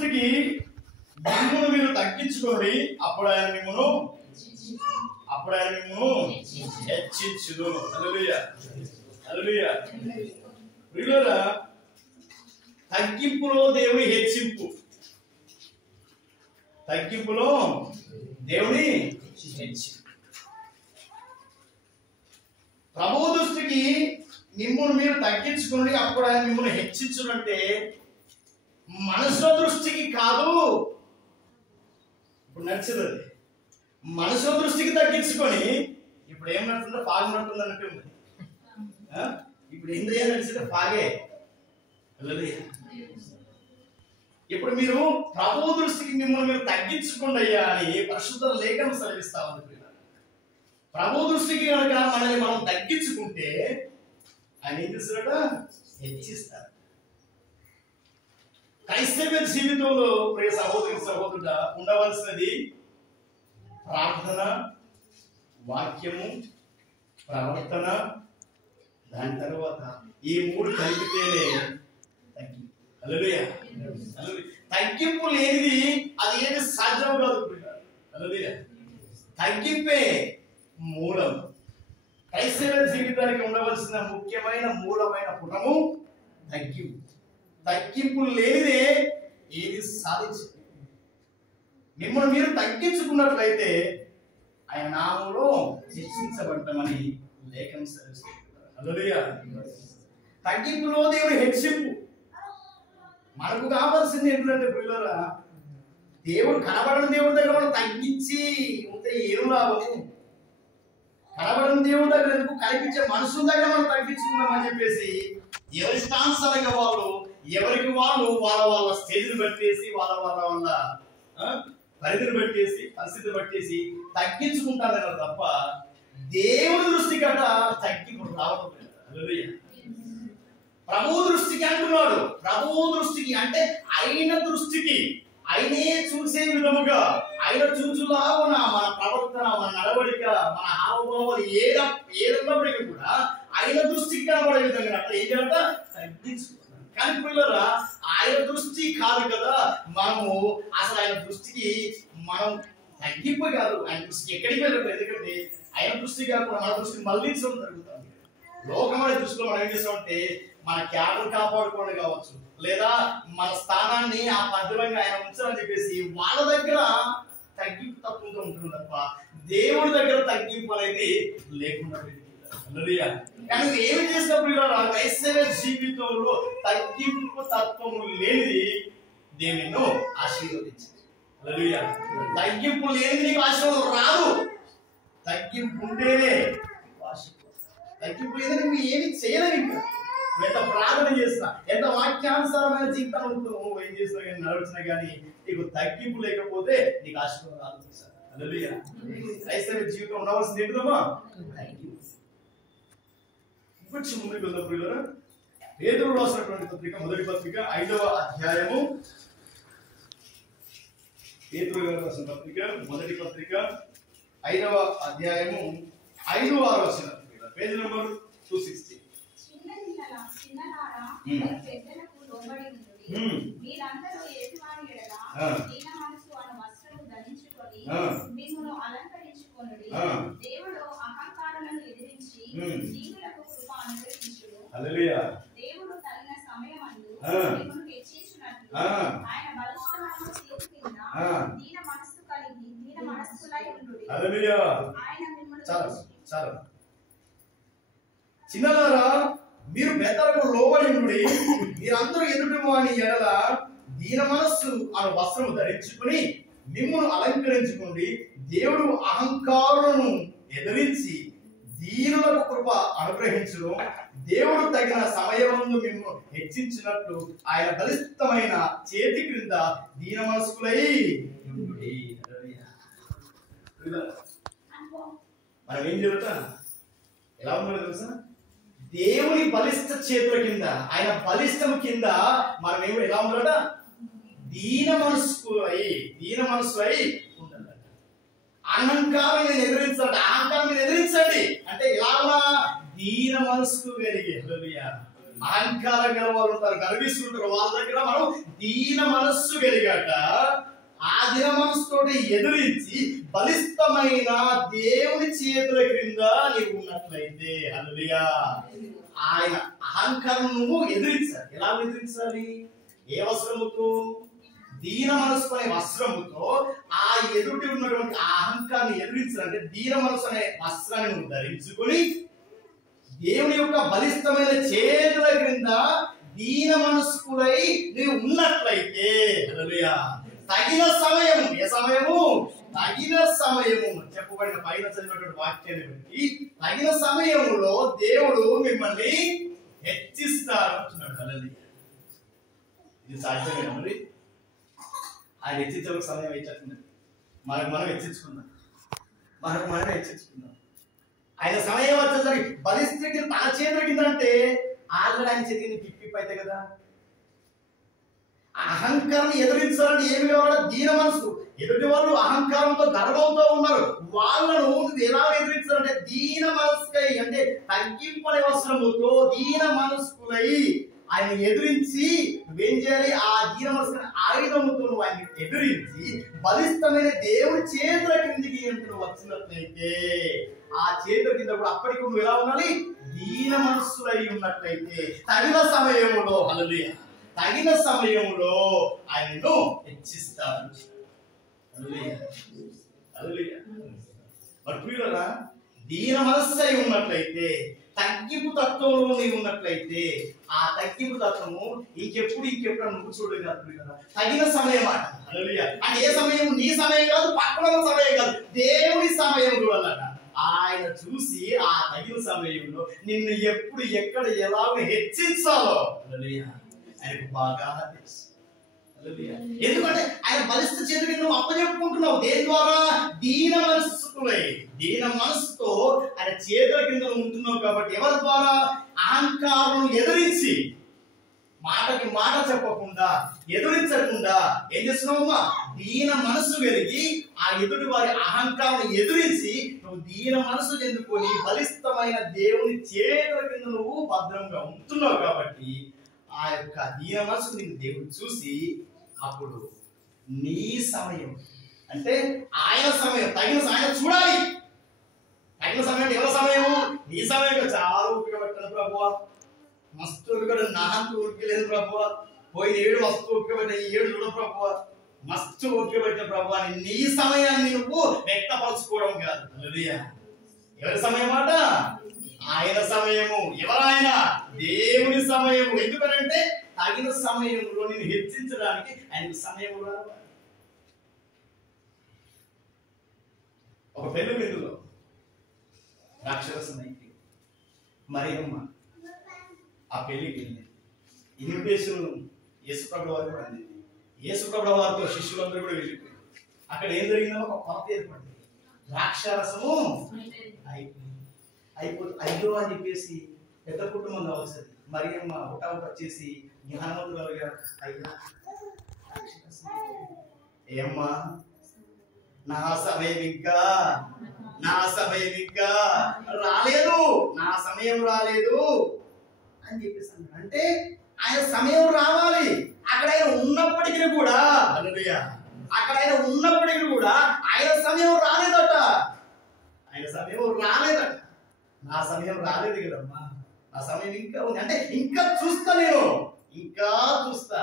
దృష్టికి మిమ్మును మీరు తగ్గించుకోండి, అప్పుడు ఆయన మిమ్మును హెచ్చించును. హల్లెలూయా, హల్లెలూయా. ప్రియులారా, తగ్గింపులో దేవుని హెచ్చింపు, తగ్గింపులో దేవుని హెచ్చింపు. ప్రభు దృష్టికి మిమ్మల్ని మీరు తగ్గించుకుని అప్పుడు ఆయన మిమ్మల్ని హెచ్చించునంటే మనుషుల దృష్టికి కాదు. ఇప్పుడు నడిచేది అది మనుషుల దృష్టికి తగ్గించుకొని ఇప్పుడు ఏం నడుతుందో పాగు నడుతుంది అన్నట్టుంది. ఇప్పుడు ఇంద్రియ నడిచేది పాగే. ఇప్పుడు మీరు ప్రభు దృష్టికి మిమ్మల్ని మీరు తగ్గించుకోండి అయ్యా అని పరిశుద్ధ లేఖనం సెలవిస్తా ఉంది. ప్రభు దృష్టికి కనుక మనల్ని మనం తగ్గించుకుంటే ఆయన ఏం చేస్తారట? హెచ్చిస్తారు. క్రైస్తవ జీవితంలో ప్రియ సహోదరి సహోదరుడా ఉండవలసినది ప్రార్థన, వాక్యము, ప్రవర్తన, దాని తర్వాత ఈ మూడు కలిపితేనే తగ్గింపు. హల్లెలూయా, హల్లెలూయా. తగ్గింపు లేనిది అది ఏది సాధ్యం కాదు. హల్లెలూయా. తగ్గింపే మూలం. క్రైస్తవ జీవితానికి ఉండవలసిన ముఖ్యమైన మూలమైన పుటము తగ్గింపు. తగ్గింపు లేనిదే ఏది సాధించదు. మిమ్మల్ని మీరు తగ్గించుకున్నట్లయితే ఆయన నామంలో హెచ్చించబడతామని లేఖనం సెలవిస్తుంది. హల్లెలూయా. తగ్గింపులో దేవుని హెచ్చింపు. మనకు కావాల్సింది ఏంటంటే ప్రియులారా, దేవుడు కనబడని దేవుడి దగ్గర మనం తగ్గించి ఉంటే ఏం లాభము? కనబడని దేవుడి దగ్గర ఎందుకు? కనిపించే మనుషుల దగ్గర మనం తగ్గించుకుందామని చెప్పేసి ఎవరిష్టానుసారంగా వాళ్ళు ఎవరికి వాళ్ళు వాళ్ళ వాళ్ళ స్టేజ్ని బట్టేసి వాళ్ళ పరిధిని బట్టేసి పరిస్థితిని బట్టేసి తగ్గించుకుంటారన్నారు తప్ప దేవుడి దృష్టి గట తగ్గింపు రావడం లేదు. ప్రభు దృష్టికి అంటున్నాడు. ప్రభు దృష్టికి అంటే ఆయన దృష్టికి ఆయనే చూసే విధముగా ఆయన చూచులాగున మన ప్రవర్తన, మన నడవడిక, మన హావభావాలు ఏదన్నప్పటికీ కూడా ఆయన దృష్టికి కనబడే విధంగా అట్లా ఏం చేయాలంట? తగ్గించుకుంటాం. కానీ పిల్లరా ఆయన దృష్టి కాదు కదా. మనము అసలు ఆయన దృష్టికి మనం తగ్గింపు కాదు, ఆయన దృష్టికి ఎక్కడికి వెళ్ళదు. ఎందుకంటే ఆయన దృష్టి కాకుండా మన దృష్టిని మళ్ళించడం జరుగుతుంది. లోకమైన దృష్టిలో మనం ఏం చేస్తామంటే మన క్యాడర్ కాపాడుకోవడం కావచ్చు, లేదా మన స్థానాన్ని ఆ పద్ధతిగా ఆయన ఉంచాలని చెప్పేసి వాళ్ళ దగ్గర తగ్గింపు తక్కువగా ఉంటుంది తప్ప దేవుడి దగ్గర తగ్గింపు అనేది లేకుండా. కానీ ఏమి చేసినప్పుడు ఇలా క్రైస్తవ జీవితంలో తగ్గింపు తత్వము లేనిది దేవుని ఆశీర్వదించింది. తగ్గింపు లేనిది నీకు ఆశీర్వాదం రాదు. తగ్గింపు ఉంటేనే తగ్గింపు లేదని నువ్వు ఏమి చేయలేవు. ఇంకా ఎంత ప్రార్థన చేసినా, ఎంత వాక్యానుసారమైన జీవితాన్ని ఏం చేసినా కానీ నడిచినా కానీ నీకు తగ్గింపు లేకపోతే నీకు ఆశీర్వాదం రాదు. హల్లెలూయా. క్రైస్తవ జీవితం ఉండవలసింది ఏంటిదమ్మా? తగ్గింపు. కొంచెం ముందుకు వెళ్దాం ప్రియులారా. పేతురు రాసినటువంటి పత్రిక మొదటి పత్రిక 5వ అధ్యాయము. పేతురు గారు రాసిన పత్రిక మొదటి పత్రిక 5వ అధ్యాయము 5వ వచనం. Page number 260. పెద్దలకు లోబడి ఉండుడి. మీరందరూ యేసువాని ఎడల దీన మనసు అను వస్త్రము ధరించుకొని మిమ్మును అలంకరించుకొనుడి. దేవుడు అహంకారులను ఎదిరించి జీవులకు కృప అనుగ్రహించును. హల్లెలూయా. దేవుడు తగిన సమయమందు మిమ్మును హెచ్చించునట్లు ఆయన బలిష్టమైన చేతి కింద దీన మనస్సు కలిగి దీన మనస్సులై ఉండుడి. హల్లెలూయా. ఆయన మిమ్మును చాలు చిన్నలారా, మీరు పెద్దలకు లోబడి ఉండుడి. మీరందరూ ఎదుటి వాని ఎడల దీన మనస్సు అను వస్త్రము ధరించుకుని మిమ్మును అలంకరించుకోండి. దేవుడు అహంకారులను ఎదిరించి దీనులకు కృప అనుగ్రహించును. దేవుడు తగిన సమయమందు మిమ్ము హెచ్చించినట్లు ఆయన బలిష్టమైన చేతి క్రింద దీన మనస్కులై ఉండుడి. మనం ఏం జరుగుతా ఎలా ఉన్నారో తెలుసా? దేవుని బలిష్ట చేతుల కింద, ఆయన బలిష్టం కింద మనం ఏమి ఎలా ఉండాలట? దీన మనస్సు అయి ఉండాలి. అహంకారం ఎదిరించాలి. అహంకారం ఎదిరించండి అంటే ఎలా దీన మనస్సు కలిగి. హల్లెలూయా. అహంకారం గల వాళ్ళు ఉంటారు, గర్విస్తుంటారు. వాళ్ళ దగ్గర మనం దీన మనస్సు కలిగాక ఆ దీన మనస్సుతోటి ఎదిరించి బలిష్టమైన దేవుని చేతుల క్రింద నీవు ఉన్నట్లయితే, హల్లెలూయా, ఆయన అహంకారం నువ్వు ఎదిరించాలి. ఎలా ఎదిరించాలి? ఏ వస్త్రముతో? దీన మనస్సు అనే వస్త్రముతో ఆ ఎదుటి ఉన్నటువంటి ఆ అహంకారాన్ని ఎదిరించాలంటే దీన మనస్సు అనే వస్త్రాన్ని నువ్వు ధరించుకొని దేవుని యొక్క బలిష్టమైన చేతుల క్రింద దీన మనస్కులై నీవు ఉన్నట్లయితే, హల్లెలూయా, తగిన సమయం, ఏ సమయము? తగిన సమయము చెప్పబడిన పైన చదివినటువంటి వాక్యాన్ని బట్టి తగిన సమయంలో దేవుడు మిమ్మల్ని హెచ్చిస్తాడు అంటున్నాడు. హల్లెలూయా, ఇది సాధ్యమేనా? మరి ఆయన హెచ్చించే సమయం ఇచ్చేస్తుంది. మనకు మనం హెచ్చించుకుందాం, మనకు మనం హెచ్చించుకుందాం. ఆయన సమయం వచ్చేసరికి బలిష్ఠకి తన చేతుల కింద అంటే ఆల్రెడీ ఆయన చేతికి పిప్పి అయితే కదా. అహంకారాన్ని ఎదిరించాలంటే ఏమి కావాలా? దీన మనసు. ఎదుటి వాళ్ళు అహంకారంతో గర్వంతో ఉన్నారు, వాళ్ళను నువ్వు ఎలా ఎదిరించాలంటే దీన మనస్కై, అంటే తగ్గింపని వస్త్రముతో దీన మనస్కులై ఆయన ఎదిరించి నువ్వేం చేయాలి? ఆ దీన మనస్కుని ఆయుధముతో నువ్వు ఆయన ఎదిరించి బలిష్టమైన దేవుడి చేతుల కిందికి నువ్వు వచ్చినట్లయితే, ఆ చేతుల కింద కూడా అప్పటికి నువ్వు ఎలా ఉండాలి? దీన మనస్సులై ఉన్నట్లయితే తగిన సమయంలో, హల్లెలూయా, తగిన సమయంలో ఆయనను హెచ్చిస్తాడు. హల్లెలూయా, హల్లెలూయా. మరి ప్రియులారా, దీన మనస్సై ఉన్నట్లయితే, తగ్గింపు తత్వంలో నీవు ఉన్నట్లయితే, ఆ తగ్గింపు తత్వము ఇంకెప్పుడు నువ్వు చూడలేదు కదా. తగిన సమయం అట. హల్లెలూయా. అంటే ఏ సమయం? నీ సమయం కాదు, పక్కన సమయం కాదు, దేవుని సమయం వల్ల ఆయన చూసి ఆ తగిన సమయంలో నిన్ను ఎప్పుడు ఎక్కడ ఎలా హెచ్చించాలో, హల్లెలూయా, ఆయనకు బాగా తెలుసు. హల్లెలూయా. ఎందుకంటే ఆయన బలిష్ట చేతులు నువ్వు అప్పచెప్పుకుంటున్నావు. దేని ద్వారా? దీన మనస్సుకులై, దీన మనస్సుతో ఆయన చేతుల కింద ఉంటున్నావు. కాబట్టి ఎవరి ద్వారా? అహంకారం ఎదిరించి, మాటకి మాట చెప్పకుండా, ఎదురించకుండా ఏం చేస్తున్నావమ్మా? దీన మనస్సు కలిగి ఆ ఎదుటి వారి అహంకారం ఎదిరించి నువ్వు దీన మనస్సు చెందుకొని బలిష్టమైన దేవుని చేతుల కింద నువ్వు భద్రంగా ఉంటున్నావు. కాబట్టి ఆ యొక్క దీన మనస్సు నిన్ను దేవుడు చూసి అప్పుడు నీ సమయం, అంటే ఆయన సమయం, తగిన ఆయన చూడాలి. తగిన సమయం ఎవరి సమయం? నీ సమయం. చాలా ఓపిక పట్టాను ప్రభువా, మస్తు ఓపిక, నాంత ఓపిక లేదు ప్రభువా, పోయిన 7 మస్తు ఓపిక పట్టాయి, 7 చూడ ప్రభువా, మస్తు ఓపిక పట్టిన ప్రభువా అని నీ సమయాన్ని నువ్వు వ్యక్తపరచుకోవడం కాదు. హల్లెలూయా. ఎవరి సమయం మాట? ఆయన సమయము. ఎవరాయన? దేవుని సమయము. ఎందుకంటే తగిన సమయంలో నేను హెచ్చించడానికి ఆయనకు సమయం రావాలి. ఒక పెళ్లి విందులో రాక్షస మరియమ్మ ఆ పెళ్లికి వెళ్ళింది. ఇన్విటేషన్ యేసుప్రభువు వారికి అందింది. యేసుప్రభువు వారితో శిష్యులందరూ కూడా వెళ్ళిపోయారు. అక్కడ ఏం జరిగిందో ఒక కొరత ఏర్పడింది. ద్రాక్షారసము అయిపోతుంది. అయ్యో అని చెప్పేసి పెద్ద కుటుంబం కావాల్సింది. మరియమ్మ ఒకటి వచ్చేసి జ్ఞానవంతులుగా, అయ్యా ఏమ్మా నా సమయం ఇంకా రాలేదు, నా సమయం రాలేదు అని చెప్పేసి అంటే ఆయన సమయం రావాలి. అక్కడ ఆయన ఉన్నప్పటికీ కూడా, హల్లెలూయా, అక్కడ ఆయన ఉన్నప్పటికీ కూడా ఆయన సమయం రాలేదట. ఆయన సమయం రాలేదట. నా సమయం రాలేదు కదమ్మా, నా సమయం ఇంకా ఉంది. అంటే ఇంకా చూస్తా, నేను ఇంకా చూస్తా.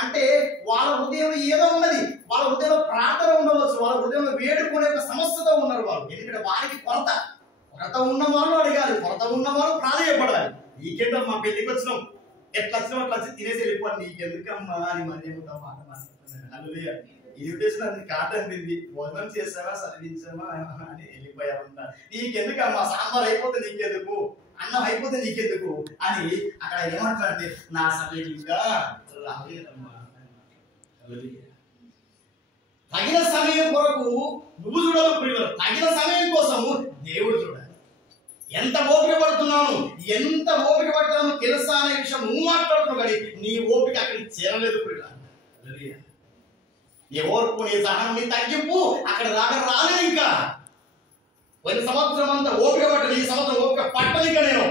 అంటే వాళ్ళ హృదయంలో ఏదో ఉన్నది, వాళ్ళ హృదయంలో ప్రార్థన ఉండవచ్చు, వాళ్ళ హృదయంలో వేడుకునే ఒక సమస్యతో ఉన్నారు వాళ్ళు. ఎందుకంటే వారికి కొరత ఉన్నవాళ్ళు అడగాలి, కొరత ఉన్నవాళ్ళు ప్రాధాన్యపడాలి. నీకేంటమ్మా పెళ్లికి వచ్చినాం, ఎట్లా వచ్చినాం అట్లా వచ్చి తినేసి వెళ్ళిపోవాలి, నీకెందుకమ్మా అని మళ్ళీ మాట మాట్లాడుతున్నాను. హల్లెలూయా. ఇన్విటేషన్ అది కాదండి, భోజనం చేసావా, చదివించామా అని వెళ్ళిపోయామన్నా. నీకెందుకమ్మా, సాంబార్ అయిపోతే నీకెందుకు, అన్నం అయిపోతే నీకెందుకు అని అక్కడ ఏమంటారంటే నా సమయం ఇంకా రాలేదమ్మా. తగిన సమయం కొరకు నువ్వు చూడాలి ప్రియులు, తగిన సమయం కోసము దేవుడు చూడాలి. ఎంత ఓపిక పడుతున్నాను, ఎంత ఓపిక పడుతున్నాను తెలుసా అనే విషయం నువ్వు మాట్లాడుతున్నావు, కానీ నీ ఓపిక అక్కడికి చేరలేదు ప్రియులు. నీ ఓర్పు, నీ సహనం, నీ తగ్గింపు అక్కడ రాలేదు. ఇంకా పోయిన సంవత్సరం అంతా ఓపిక పట్టలేదు, ఈ సంవత్సరం ఓపిక పట్టదు. ఇంకా నేను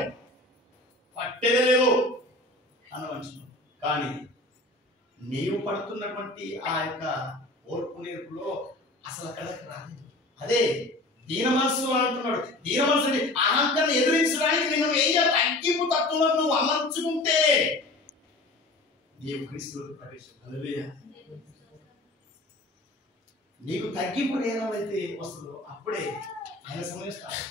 పట్టేదే లేదు. అనవచ్చు. కానీ నీవు పడుతున్నటువంటి ఆ యొక్క ఓర్పు నేర్పులో అసలు అక్కడికి రాలేదు. అదే దీన మనసు అంటున్నాడు. దీన మనసుని అహంకారాన్ని ఎదిరించడానికి నేను ఏం తగ్గింపు తత్వంలో నువ్వు అమర్చుకుంటే నీవు క్రీస్తులోకి ప్రవేశం. హల్లెలూయా. నీకు తగ్గింపు ఏదైతే వస్తుందో అప్పుడే ఆయన సమయం స్టార్ట్.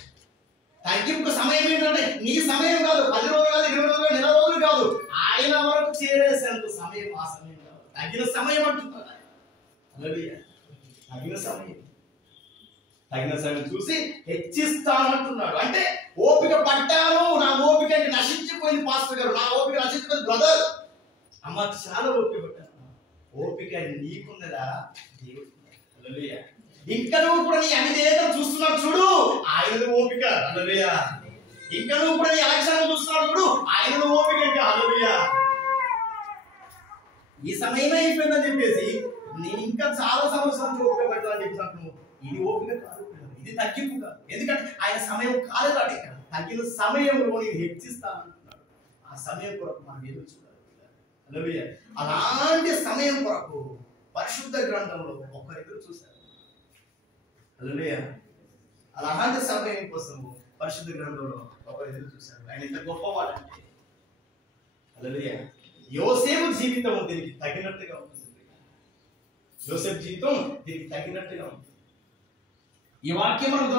తగ్గింపు సమయం ఏంటంటే నీ సమయం కాదు, 10 రోజులు కాదు, 20 రోజులు, నెల రోజులు కాదు, ఆయన వరకు చేరేసేంత సమయం. ఆ సమయం కాదు, తగిన సమయం అంటున్నాడు. హల్లెలూయా. తగిన సమయం, తగిన సమయం చూసి హెచ్చిస్తానంటున్నాడు. అంటే ఓపిక పడ్డాను, నా ఓపిక అంటే నశించిపోయింది పాస్టర్ గారు, నా ఓపిక నశించిపోయింది బ్రదర్. అమ్మ చాలా ఓపిక పడ్డాను. ఓపిక నీకున్నదా? దేవుడు. హల్లెలూయా. ఇంకా నువ్వు కూడా నీ అవిధేయత చూస్తున్నాడు చూడు, ఆయన ఓపిక. హల్లెలూయా. ఇంకా నువ్వు కూడా నీ అలక్ష్యం చూస్తున్నాడు చూడు, ఆయన ఓపిక. ఇంకా హల్లెలూయా. ఈ సమయమే అయిపోయిందని చెప్పేసి నేను ఇంకా చాలా సంవత్సరాలు ఓపిక పడతానని చెప్పినట్టు ఇది ఓపిక కాదు, ఇది తగ్గింపు కాదు. ఎందుకంటే ఆయన సమయం కాలేదు. అడిగా తగ్గిన సమయంలో నేను హెచ్చిస్తానంటున్నాడు. ఆ సమయం కొరకు మనం ఎదురు చూడాలి. హల్లెలూయా. అలాంటి సమయం కొరకు పరిశుద్ధ గ్రంథంలో ఒకరు ఎదురు చూశారు. హల్లెలూయా. అలాంటి సమయం కోసం పరిశుద్ధ గ్రంథంలో ఒకరు ఎదురు చూశారు. ఆయన ఎంత గొప్పవాడంటే హల్లెలూయా. యోసేపు జీవితం దీనికి తగినట్టుగా ఉంటుంది. యోసేపు జీవితం దీనికి తగినట్టుగా ఉంటుంది. ఈ వాక్యం మనం